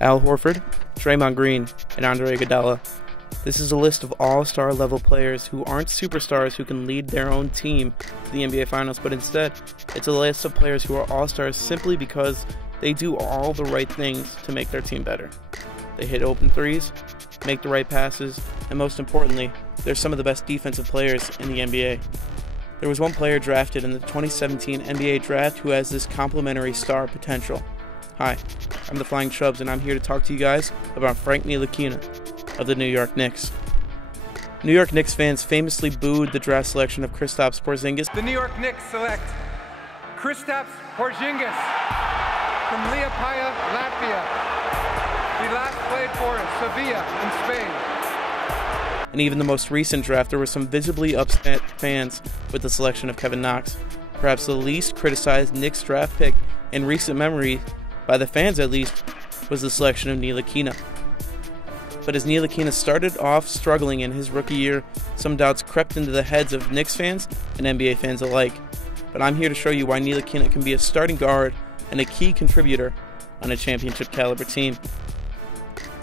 Al Horford, Draymond Green, and Andre Iguodala. This is a list of all-star level players who aren't superstars who can lead their own team to the NBA Finals, but instead, it's a list of players who are all-stars simply because they do all the right things to make their team better. They hit open threes, make the right passes, and most importantly, they're some of the best defensive players in the NBA. There was one player drafted in the 2017 NBA Draft who has this complementary star potential. Hi, I'm the Flying Chubs, and I'm here to talk to you guys about Frank Ntilikina of the New York Knicks. New York Knicks fans famously booed the draft selection of Kristaps Porzingis. The New York Knicks select Kristaps Porzingis from Liepāja, Latvia. He last played for Sevilla in Spain. And even the most recent draft, there were some visibly upset fans with the selection of Kevin Knox. Perhaps the least criticized Knicks draft pick in recent memory, by the fans at least, was the selection of Ntilikina. But as Ntilikina started off struggling in his rookie year, some doubts crept into the heads of Knicks fans and NBA fans alike. But I'm here to show you why Ntilikina can be a starting guard and a key contributor on a championship caliber team.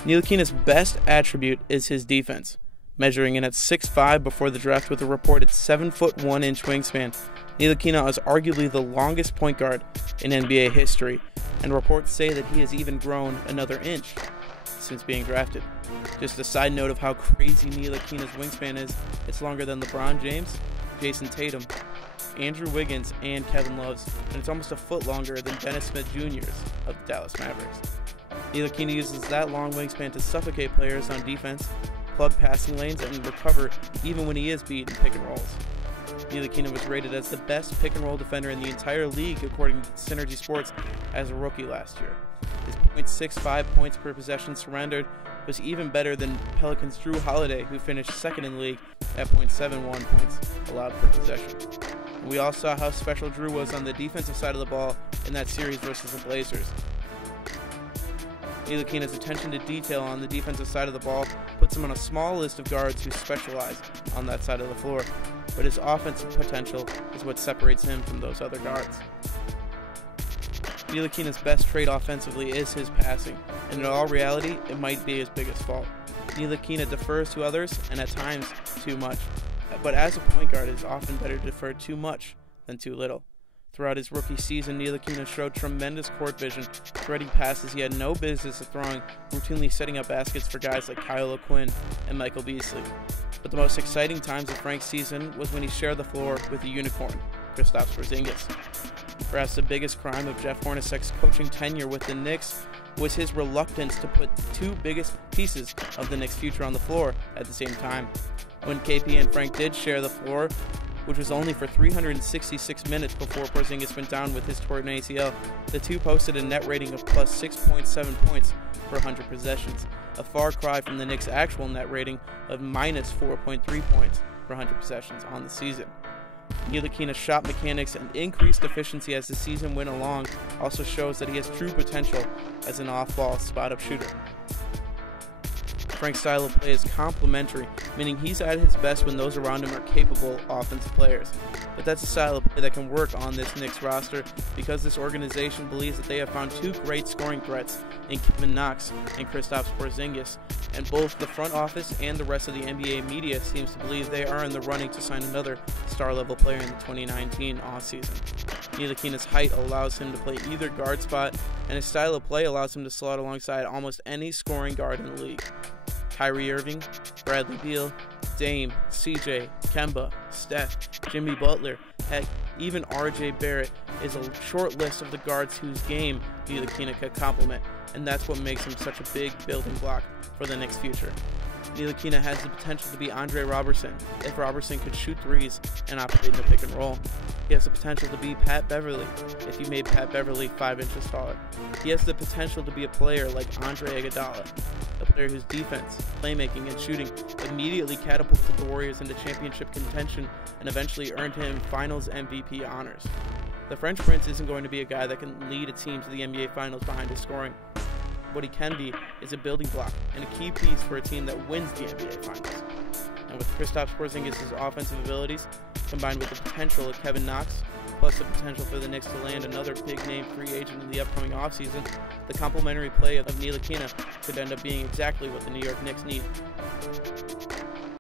Ntilikina's best attribute is his defense. Measuring in at 6'5" before the draft with a reported 7'1" wingspan, Ntilikina is arguably the longest point guard in NBA history, and reports say that he has even grown another inch since being drafted. Just a side note of how crazy Ntilikina's wingspan is, it's longer than LeBron James, Jayson Tatum, Andrew Wiggins, and Kevin Love's, and it's almost a foot longer than Dennis Smith Jr.'s of the Dallas Mavericks. Ntilikina uses that long wingspan to suffocate players on defense, plug passing lanes, and recover even when he is beat in pick and rolls. Ntilikina was rated as the best pick and roll defender in the entire league according to Synergy Sports as a rookie last year. His .65 points per possession surrendered was even better than Pelicans' Drew Holiday, who finished second in the league at .71 points allowed per possession. And we all saw how special Drew was on the defensive side of the ball in that series versus the Blazers. Ntilikina's attention to detail on the defensive side of the ball puts him on a small list of guards who specialize on that side of the floor, but his offensive potential is what separates him from those other guards. Ntilikina's best trait offensively is his passing, and in all reality, it might be his biggest fault. Ntilikina defers to others, and at times, too much. But as a point guard, it is often better to defer too much than too little. Throughout his rookie season, Ntilikina showed tremendous court vision, threading passes he had no business of throwing, routinely setting up baskets for guys like Kyle O'Quinn and Michael Beasley. But the most exciting times of Frank's season was when he shared the floor with a unicorn, Kristaps Porzingis. Perhaps the biggest crime of Jeff Hornacek's coaching tenure with the Knicks was his reluctance to put the two biggest pieces of the Knicks' future on the floor at the same time. When KP and Frank did share the floor, which was only for 366 minutes before Porzingis went down with his torn ACL, the two posted a net rating of plus 6.7 points per 100 possessions, a far cry from the Knicks' actual net rating of minus 4.3 points per 100 possessions on the season. Ntilikina's shot mechanics and increased efficiency as the season went along also shows that he has true potential as an off-ball spot-up shooter. Frank's style of play is complementary, meaning he's at his best when those around him are capable offensive players. But that's a style of play that can work on this Knicks roster because this organization believes that they have found two great scoring threats in Kevin Knox and Kristaps Porzingis, and both the front office and the rest of the NBA media seems to believe they are in the running to sign another star-level player in the 2019 offseason. Ntilikina's height allows him to play either guard spot, and his style of play allows him to slot alongside almost any scoring guard in the league. Kyrie Irving, Bradley Beal, Dame, CJ, Kemba, Steph, Jimmy Butler, heck, even RJ Barrett is a short list of the guards whose game Ntilikina could complement, and that's what makes him such a big building block for the Knicks' future. Ntilikina has the potential to be Andre Robertson if Robertson could shoot threes and operate in the pick and roll. He has the potential to be Pat Beverly if he made Pat Beverly 5 inches taller. He has the potential to be a player like Andre Iguodala, a player whose defense, playmaking, and shooting immediately catapulted the Warriors into championship contention and eventually earned him Finals MVP honors. The French Prince isn't going to be a guy that can lead a team to the NBA Finals behind his scoring. What he can be is a building block and a key piece for a team that wins the NBA Finals. And with Kristaps Porzingis' offensive abilities, combined with the potential of Kevin Knox, plus the potential for the Knicks to land another big-name free agent in the upcoming offseason, the complementary play of Ntilikina could end up being exactly what the New York Knicks need.